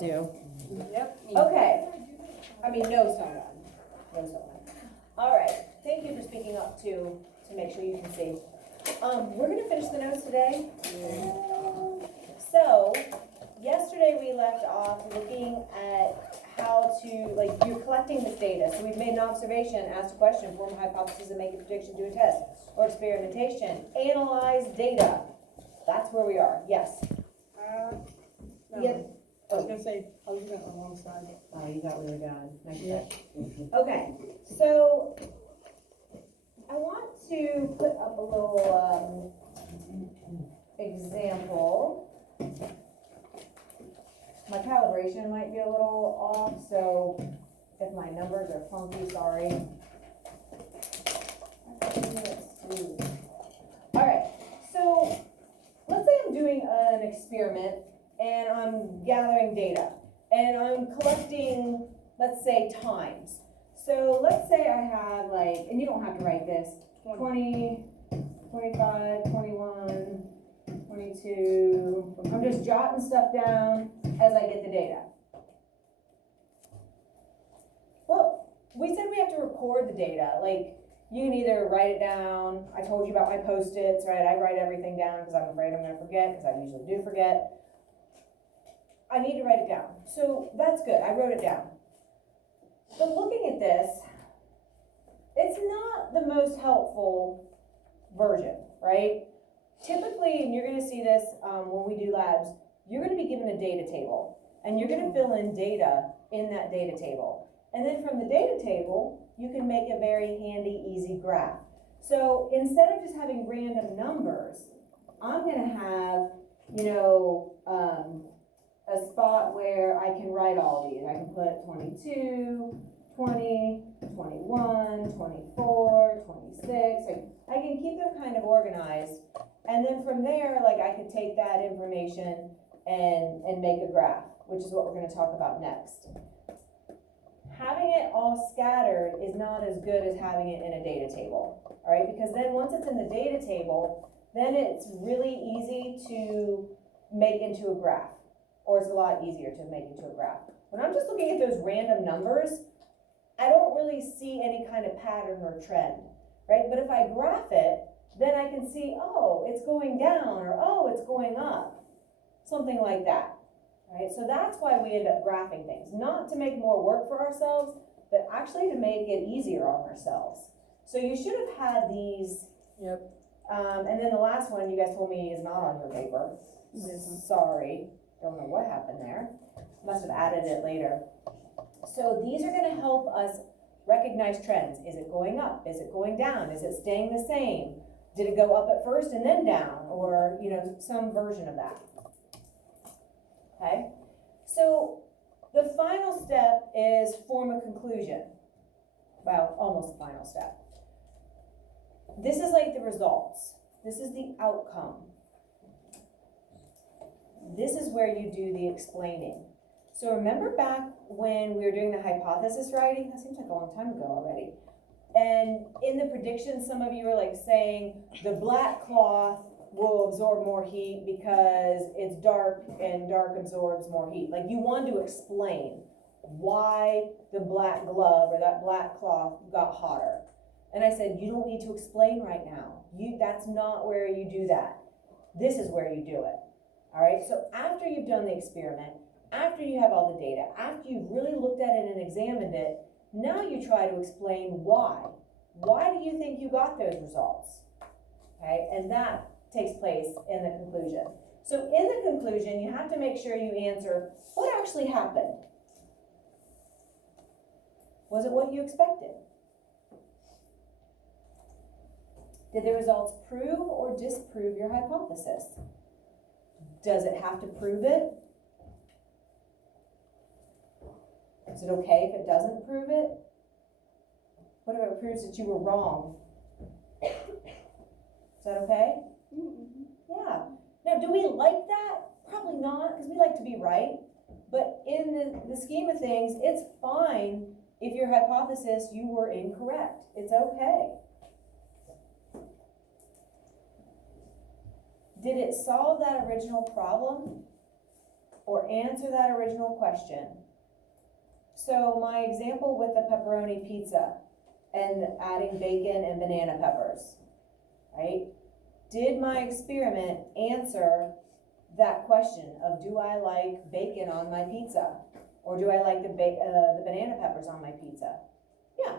do. Yep. Okay. I mean, no someone. No someone. All right. Thank you for speaking up to make sure you can see. We're gonna finish the notes today. So, yesterday we left off looking at how to, like, you're collecting this data. So we've made an observation, asked a question, form a hypothesis, and make a prediction, do a test, or experimentation. Analyze data. That's where we are. Yes. No. Yeah. I was gonna say, I was looking on the wrong side. Oh, you got where we're going. Next Yeah. step. Okay, so I want to put up a little example. My calibration might be a little off, so if my numbers are funky, sorry. All right, so let's say I'm doing an experiment and I'm gathering data and I'm collecting, let's say, times. So let's say I have like, and you don't have to write this, 20, 25, 21, 22. I'm just jotting stuff down as I get the data. Well, we said we have to record the data. Like, you can either write it down. I told you about my Post-its, right? I write everything down because I'm afraid I'm going to forget, because I usually do forget. I need to write it down. So that's good. I wrote it down. But looking at this, it's not the most helpful version, right? Typically, and you're going to see this when we do labs, you're going to be given a data table, and you're going to fill in data in that data table. And then from the data table, you can make a very handy, easy graph. So instead of just having random numbers, I'm going to have, a spot where I can write all these. I can put 22, 20, 21, 24, 26. I can keep them kind of organized. And then from there, like, I could take that information and make a graph, which is what we're going to talk about next. Having it all scattered is not as good as having it in a data table, all right? Because then once it's in the data table, then it's really easy to make into a graph, or it's a lot easier to make into a graph. When I'm just looking at those random numbers, I don't really see any kind of pattern or trend, right? But if I graph it, then I can see, oh, it's going down, or oh, it's going up, something like that. Right, so that's why we end up graphing things, not to make more work for ourselves, but actually to make it easier on ourselves. So you should have had these. Yep. And then the last one you guys told me is not on your paper. Sorry, don't know what happened there. Must have added it later. So these are going to help us recognize trends. Is it going up? Is it going down? Is it staying the same? Did it go up at first and then down? Or, some version of that. Okay, so the final step is form a conclusion. Well, almost the final step. This is like the results. This is the outcome. This is where you do the explaining. So remember back when we were doing the hypothesis writing? That seems like a long time ago already. And in the prediction, some of you were like saying the black cloth will absorb more heat because it's dark and dark absorbs more heat. Like, you want to explain why the black glove or that black cloth got hotter. And I said, you don't need to explain right now. That's not where you do that. This is where you do it. All right, so after you've done the experiment, after you have all the data, after you've really looked at it and examined it, now you try to explain why. Why do you think you got those results? Okay, and that takes place in the conclusion. So in the conclusion, you have to make sure you answer what actually happened. Was it what you expected? Did the results prove or disprove your hypothesis? Does it have to prove it? Is it okay if it doesn't prove it? What if it proves that you were wrong? Is that okay? Mm-hmm. Yeah. Now, do we like that? Probably not, because we like to be right. But in the scheme of things, it's fine if your hypothesis, you were incorrect. It's okay. Did it solve that original problem? or answer that original question. So my example with the pepperoni pizza and adding bacon and banana peppers, right? Did my experiment answer that question of, do I like bacon on my pizza? Or do I like the banana peppers on my pizza? Yeah,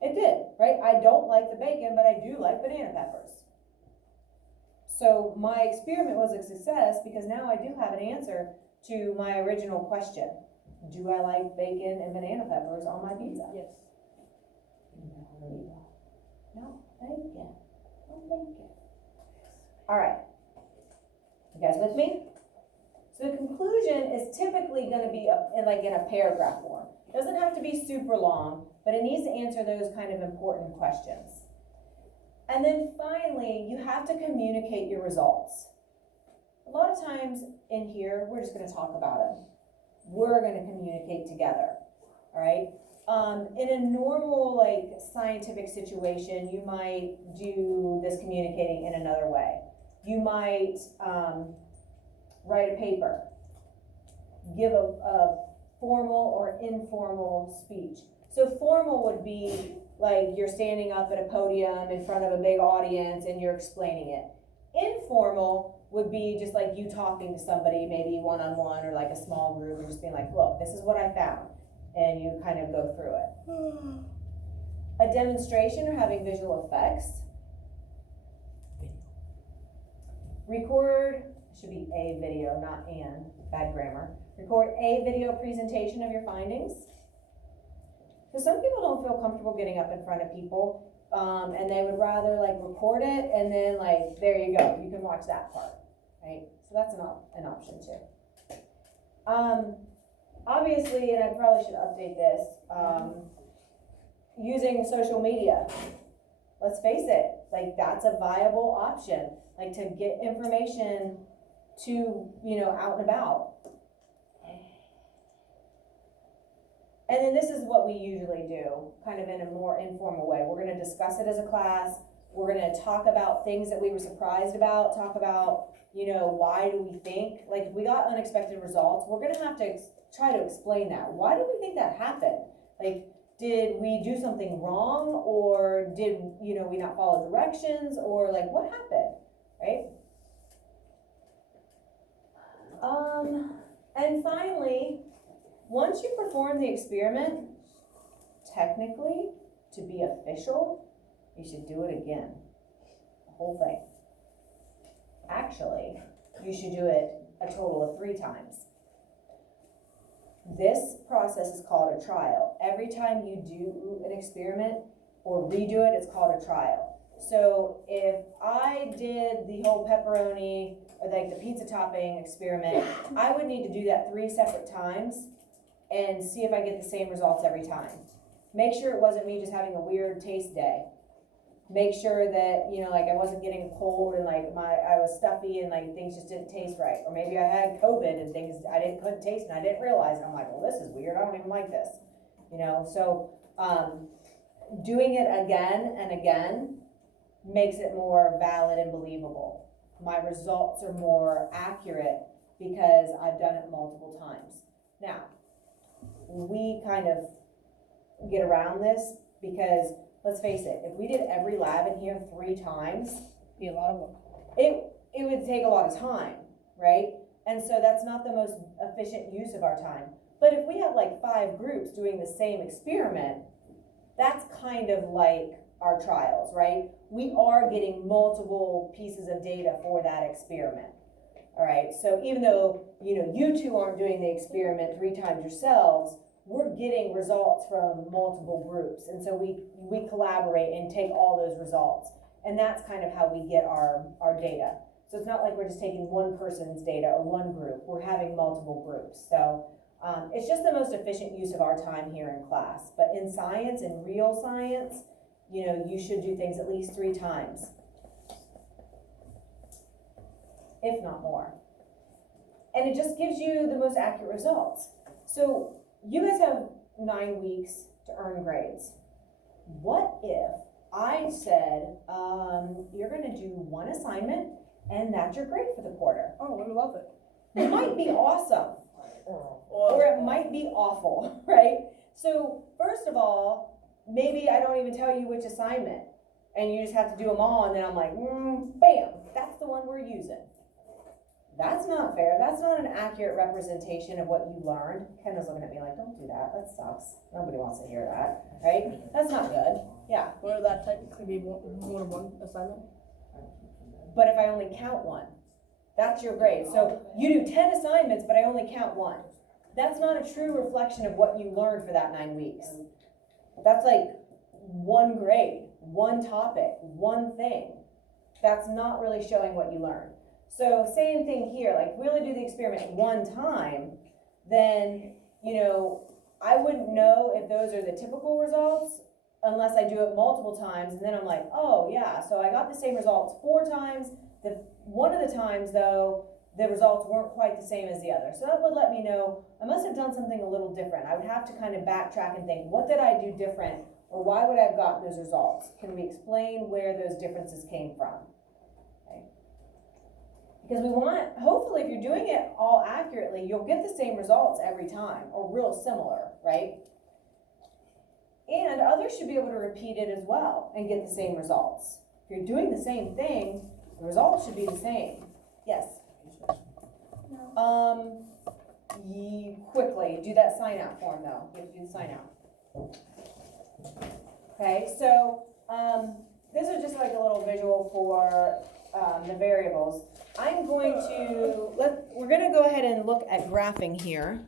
it did, right? I don't like the bacon, but I do like banana peppers. So my experiment was a success because now I do have an answer to my original question. Do I like bacon and banana peppers on my pizza? Yes. No, thank you. No, thank you. All right. You guys with me? So the conclusion is typically going to be in a paragraph form. It doesn't have to be super long, but it needs to answer those kind of important questions. And then finally, you have to communicate your results. A lot of times in here, we're just going to talk about them. We're going to communicate together, all right? In a normal, scientific situation, you might do this communicating in another way. You might write a paper, give a formal or informal speech. So formal would be like you're standing up at a podium in front of a big audience and you're explaining it. Informal would be just like you talking to somebody, maybe one-on-one or like a small group, and just being like, look, this is what I found. And you kind of go through it. A demonstration or having visual effects. Record, should be a video, not an, bad grammar. Record a video presentation of your findings. So some people don't feel comfortable getting up in front of people, and they would rather record it and then there you go, you can watch that part, right? So that's an option too. Obviously, and I probably should update this, using social media. Let's face it, that's a viable option, to get information to, out and about. And then this is what we usually do, kind of in a more informal way. We're gonna discuss it as a class. We're gonna talk about things that we were surprised about, talk about, why do we think, if we got unexpected results, we're gonna have to try to explain that. Why do we think that happened? Did we do something wrong, or did, we not follow directions, or what happened, right? And finally, once you perform the experiment, technically, to be official, you should do it again, the whole thing. Actually, you should do it a total of 3 times. This process is called a trial. Every time you do an experiment or redo it, it's called a trial. So if I did the whole pepperoni or the pizza topping experiment, I would need to do that 3 separate times and see if I get the same results every time. Make sure it wasn't me just having a weird taste day. Make sure that, I wasn't getting a cold and I was stuffy and things just didn't taste right. Or maybe I had COVID and things couldn't taste and I didn't realize, and I'm like, well, this is weird, I don't even like this. So doing it again and again makes it more valid and believable. My results are more accurate because I've done it multiple times. Now, we kind of get around this because, let's face it, if we did every lab in here 3 times, It'd be a lot of work. it would take a lot of time, right? And so that's not the most efficient use of our time. But if we have 5 groups doing the same experiment, that's kind of like our trials, right? We are getting multiple pieces of data for that experiment. All right, so even though, you 2 aren't doing the experiment 3 times yourselves, we're getting results from multiple groups. And so we collaborate and take all those results. And that's kind of how we get our data. So it's not like we're just taking one person's data or one group. We're having multiple groups. So it's just the most efficient use of our time here in class. But in science, in real science, you should do things at least 3 times, if not more. And it just gives you the most accurate results. So you guys have 9 weeks to earn grades. What if I said, you're gonna do 1 assignment and that's your grade for the quarter? Oh, I love it. It might be awesome. or it might be awful, right? So first of all, maybe I don't even tell you which assignment, and you just have to do them all, and then I'm like, bam, that's the one we're using. That's not fair. That's not an accurate representation of what you learned. Kendall's looking at me like, don't do that. That sucks. Nobody wants to hear that, right? That's not good. Yeah. Would that technically be more than one assignment? But if I only count one, that's your grade. So you do 10 assignments, but I only count one. That's not a true reflection of what you learned for that 9 weeks. That's like one grade, one topic, one thing. That's not really showing what you learned. So same thing here, like if we only do the experiment one time, then, I wouldn't know if those are the typical results unless I do it multiple times, and then I'm like, oh yeah, so I got the same results 4 times. One of the times though, the results weren't quite the same as the other. So that would let me know I must have done something a little different. I would have to kind of backtrack and think, what did I do different, or why would I have gotten those results? Can we explain where those differences came from? Because we want, hopefully if you're doing it all accurately, you'll get the same results every time, or real similar, right? And others should be able to repeat it as well and get the same results. If you're doing the same thing, the results should be the same. Yes? Quickly, do that sign out form though. You have to do the sign out. Okay, so this is just like a little visual for the variables. I'm going to, we're going to go ahead and look at graphing here.